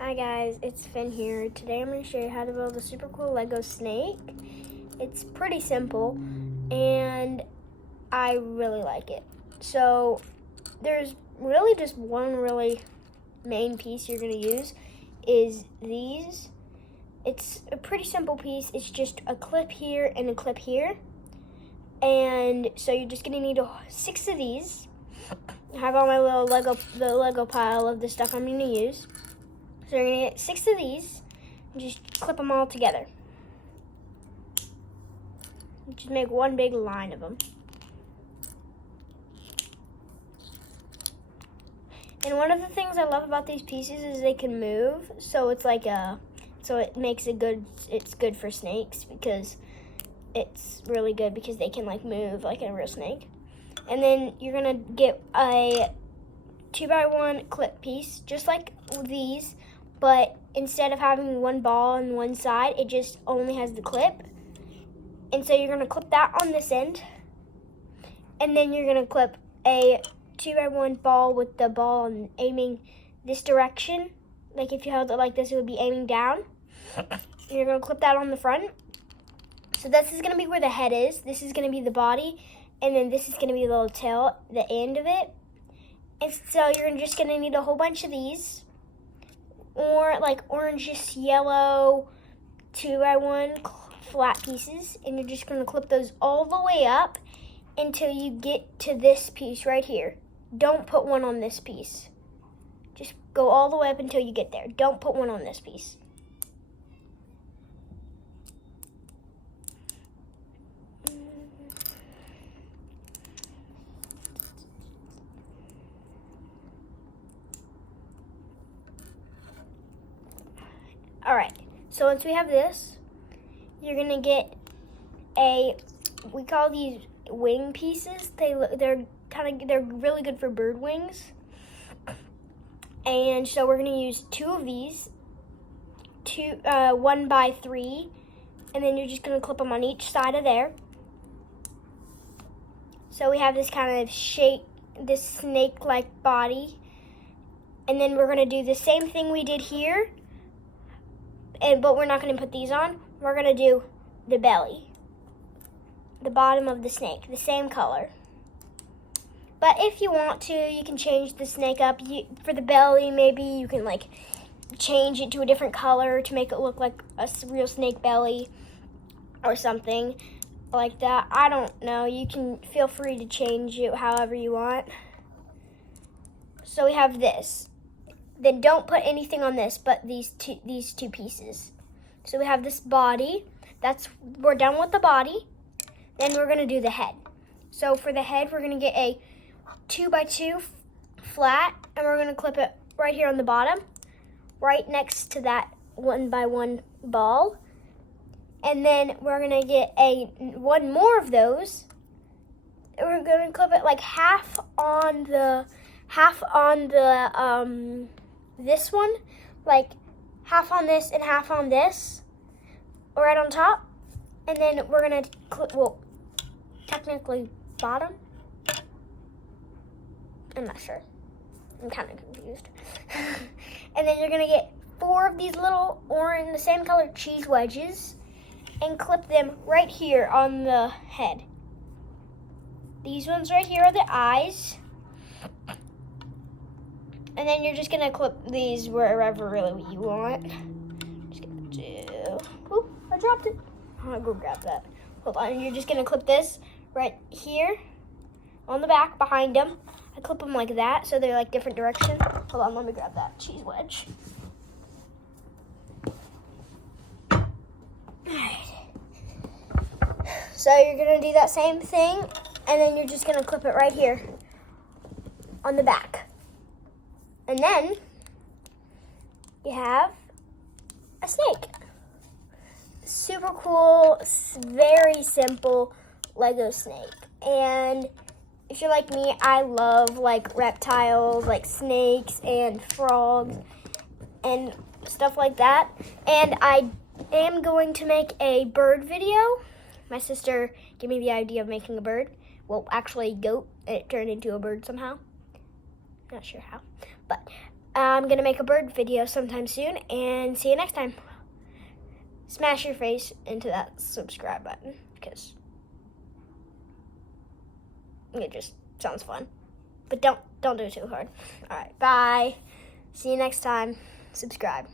Hi guys, it's Finn here. Today I'm going to show you how to build a super cool Lego snake. It's pretty simple and I really like it. So there's really just one really main piece you're going to use is these. It's a pretty simple piece. It's just a clip here and a clip here. And so you're just going to need 6 of these. I have all my little Lego pile of the stuff I'm going to use. So you're going to get 6 of these and just clip them all together. Just make one big line of them. And one of the things I love about these pieces is they can move. So it's like it makes it's good for snakes because it's really good because they can like move like a real snake. And then you're going to get a 2x1 clip piece, just like these. But instead of having one ball on one side, it just only has the clip. And so you're going to clip that on this end. And then you're going to clip a 2x1 ball with the ball aiming this direction. Like if you held it like this, it would be aiming down. You're going to clip that on the front. So this is going to be where the head is. This is going to be the body. And then this is going to be the little tail, the end of it. And so you're just going to need a whole bunch of these. Or like orange, yellow, 2x1 flat pieces, and you're just going to clip those all the way up until you get to this piece right here. Don't put one on this piece. Just go all the way up until you get there. Don't put one on this piece. All right, so once we have this, you're gonna get we call these wing pieces. They're really good for bird wings. And so we're gonna use 2 of these, 1x3, and then you're just gonna clip them on each side of there. So we have this kind of shape, this snake-like body. And then we're gonna do the same thing we did here, but we're not going to put these on. We're going to do the belly, the bottom of the snake, the same color. But if you want to, you can change the snake up. For the belly, maybe you can like change it to a different color to make it look like a real snake belly or something like that. I don't know. You can feel free to change it however you want. So we have this. Then don't put anything on this but these two pieces. So we have this body. We're done with the body. Then we're going to do the head. So for the head, we're going to get a 2x2 flat, and we're going to clip it right here on the bottom, right next to that 1x1 ball. And then we're going to get one more of those. And we're going to clip it like half on the this one, like half on this and half on this, right on top. And then we're gonna clip, well, technically bottom. I'm not sure. I'm kind of confused. And then you're gonna get 4 of these little orange, the same color cheese wedges, and clip them right here on the head. These ones right here are the eyes. And then you're just gonna clip these wherever really you want. Just gonna do, ooh, I dropped it. I'm gonna go grab that. Hold on, you're just gonna clip this right here on the back behind them. I clip them like that so they're like different directions. Hold on, let me grab that cheese wedge. Alright. So you're gonna do that same thing, and then you're just gonna clip it right here on the back. And then you have a snake. Super cool, very simple Lego snake. And if you're like me, I love like reptiles, like snakes and frogs and stuff like that. And I am going to make a bird video. My sister gave me the idea of making a bird. Well, actually a goat, and it turned into a bird somehow. Not sure how, but I'm going to make a bird video sometime soon, and see you next time. Smash your face into that subscribe button because it just sounds fun. But don't do it too hard. All right, bye. See you next time. Subscribe.